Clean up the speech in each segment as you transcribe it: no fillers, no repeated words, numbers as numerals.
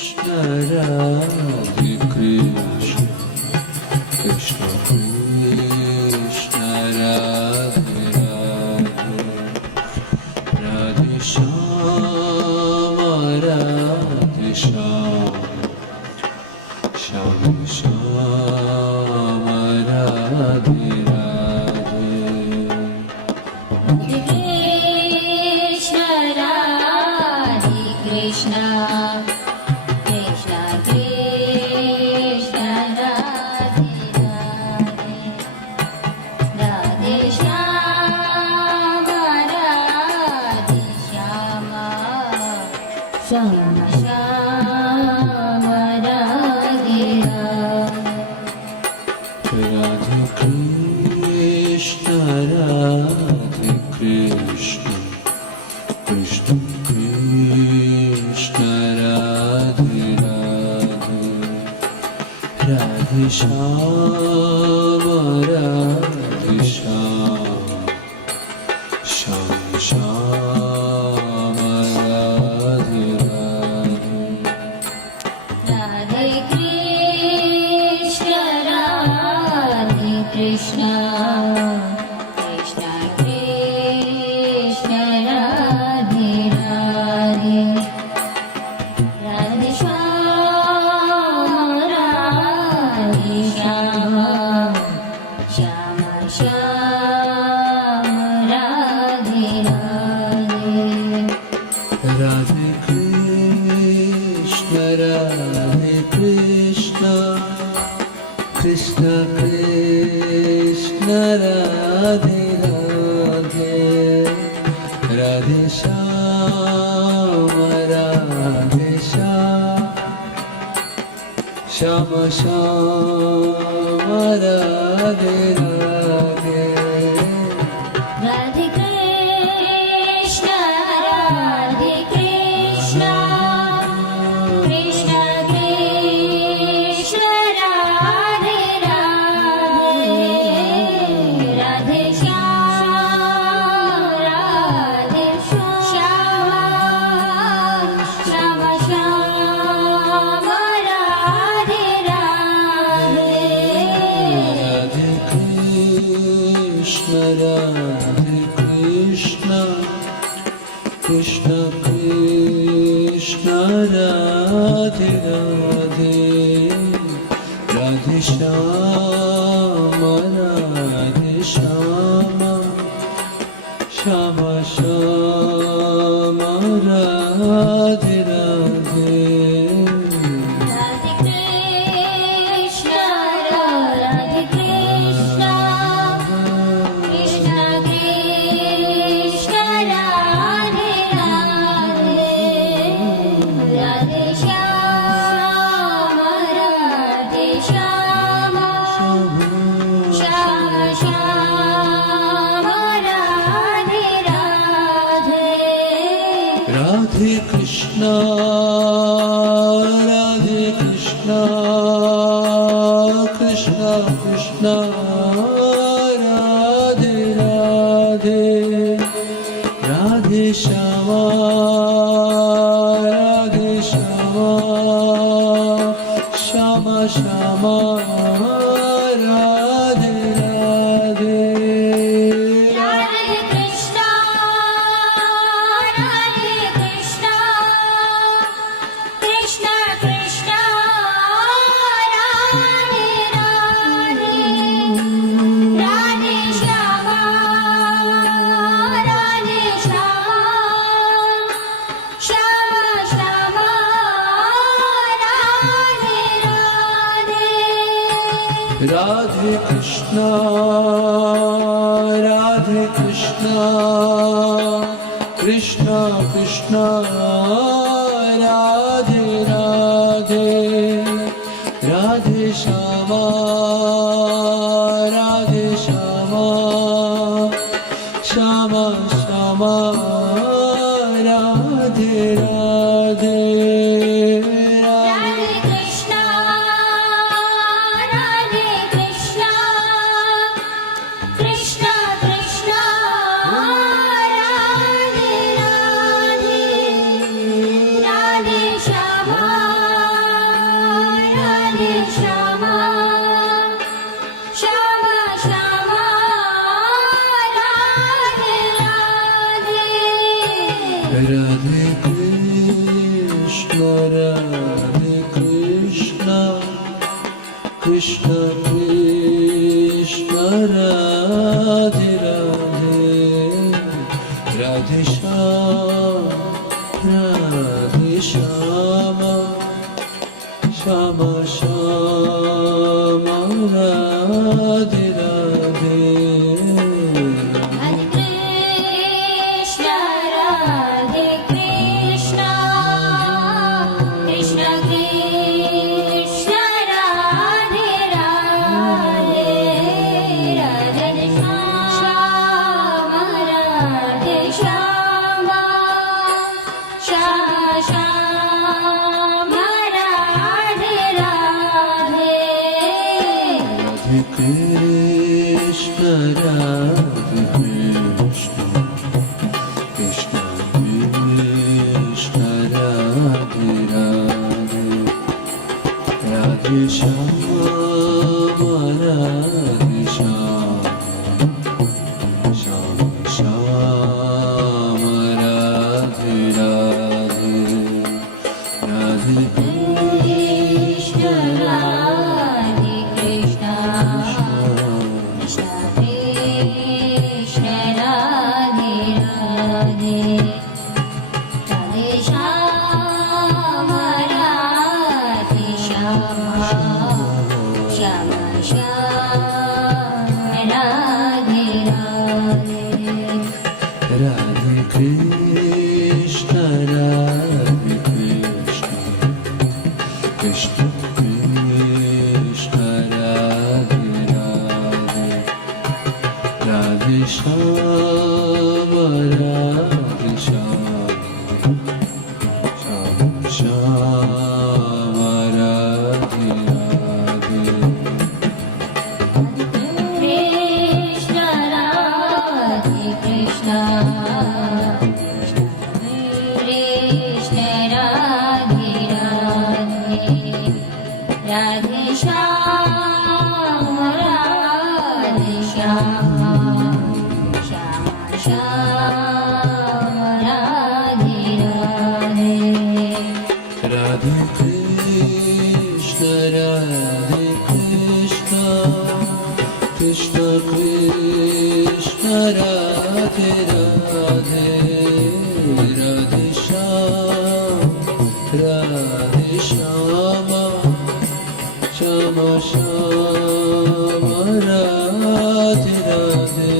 Radhe Krishna, Krishna Krishna, Radhe Radhe, Radhe Shama, Radhe Shama, Shama Shama, Radhe Radhe. Krishna, Krishna Krishna, Radhe Radhe, Radhe Shama, Radhe Shama, Shama Shama, Radhe Radhe. Radhe Krishna, Radhe Krishna, Krishna Krishna, Radhe Radhe, Radhe Shama, Radhe Shama, Shama Shama, Radhe Radhe. Radhe Krishna, Radhe Krishna, Krishna Krishna, Radhe Radhe, Radhe Shama, Radhe Shama, Shama Shama, Radhe Radhe. Radhe Krishna, Radhe Krishna, Krishna Krishna, Radhe Radhe, Radhe Shama, Radhe Shama, Shama Shama, Radhe Radhe. Radhe Krishna, Radhe Krishna, Krishna Krishna, Radhe Radhe, Radhe Shama, Radhe Shama, Shama Shama, Radhe Radhe. Radhe Krishna, Radhe Krishna, Krishna Krishna, Radhe Radhe, Radhe Shama, Radhe Shama, Shama Shama, Radhe Radhe. Radhe Krishna, Radhe Krishna, Krishna Krishna, Radhe Radhe, Radhe Shama, Radhe Shama, Shama Shama, Radhe Radhe. Radhe Krishna, Radhe Krishna, Krishna Krishna, Radhe Radhe, Radhe Shama, Radhe Shama, Shama Shama, Radhe Radhe. Radhe Krishna, Radhe Krishna, Krishna Krishna, Radhe Radhe, Radhe Shama, Radhe Shama, Shama Shama, Radhe Radhe. Radhe Krishna, Radhe Krishna, Krishna Krishna, Radhe Radhe, Radhe Shama, Radhe Shama, Shama Shama, Radhe Radhe. Radhe Krishna, Radhe Krishna, Krishna Krishna, Radhe Radhe, Radhe Shama, Krishna Radhe Krishna Krishna Krishna Radhe Radhe Radhe Shama Shama Shama Radhe Radhe Krishna Radhe Krishna Krishna Krishna Radhe Radhe Radhe Shama Radhe Shama Shama Shama Radhe Radhe Radhe Krishna Radhe Krishna Krishna Radhe Radhe Radhe Shama Radhe Shama Shama Shama Radhe Radhe Radhe Krishna Radhe Krishna Krishna Krishna Radhe Radhe Radhe Shama Radhe Shama Shama Shama Radhe Radhe Krishna Radhe Krishna Krishna Radhe Radhe Radhe Shama Radhe Shama Shama Shama Radhe Radhe Radhe Krishna Radhe Krishna Krishna Krishna Radhe Radhe Radhe Shama Shama Shama Radhe Radhe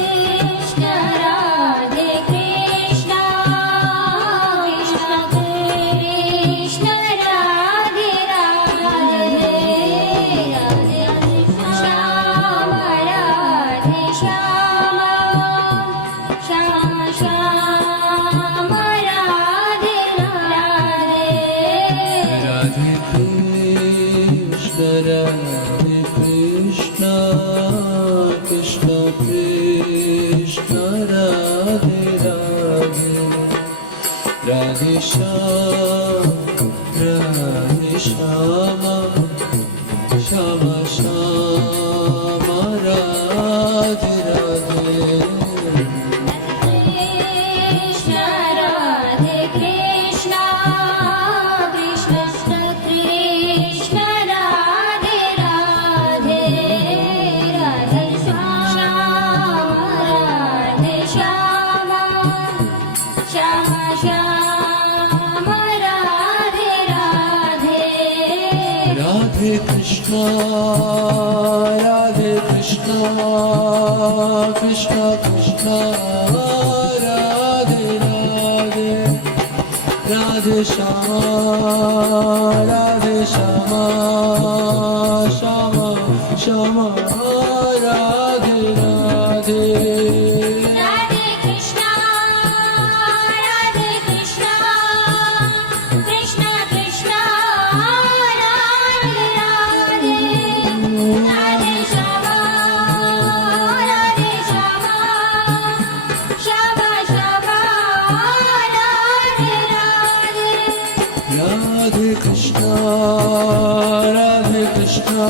Krishna Radhe Krishna Krishna Krishna Radhe Radhe Radhe Shama Radhe Shama Shama Shama Radhe Radhe Radhe Krishna Radhe Krishna Krishna Krishna Radhe Radhe Radhe Shama Shama Shama Radhe Radhe Krishna Radhe Krishna Krishna Krishna Radhe Radhe Radhe Shama Radhe Shama Shama Shama Radhe Radhe Radhe Krishna Krishna Krishna Radhe Radhe Radhe Shama Shama Shama Radhe Radhe Radhe Krishna Krishna Krishna Radhe Radhe Radhe Shama Shama Shama Radhe Radhe Radhe Krishna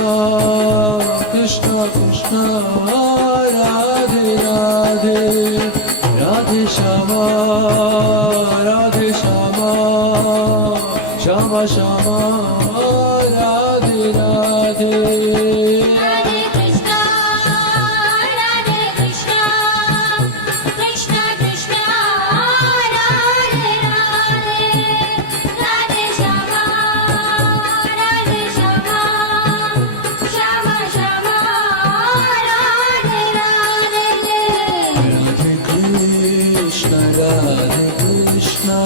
Krishna Krishna Radhe Radhe Radhe Shama Radhe Shama Shama Radhe Radhe Radhe Krishna, Radhe Krishna, Krishna Krishna, Radhe Radhe, Radhe Shama, Radhe Shama, Shama Shama, Radhe Radhe. Radhe Krishna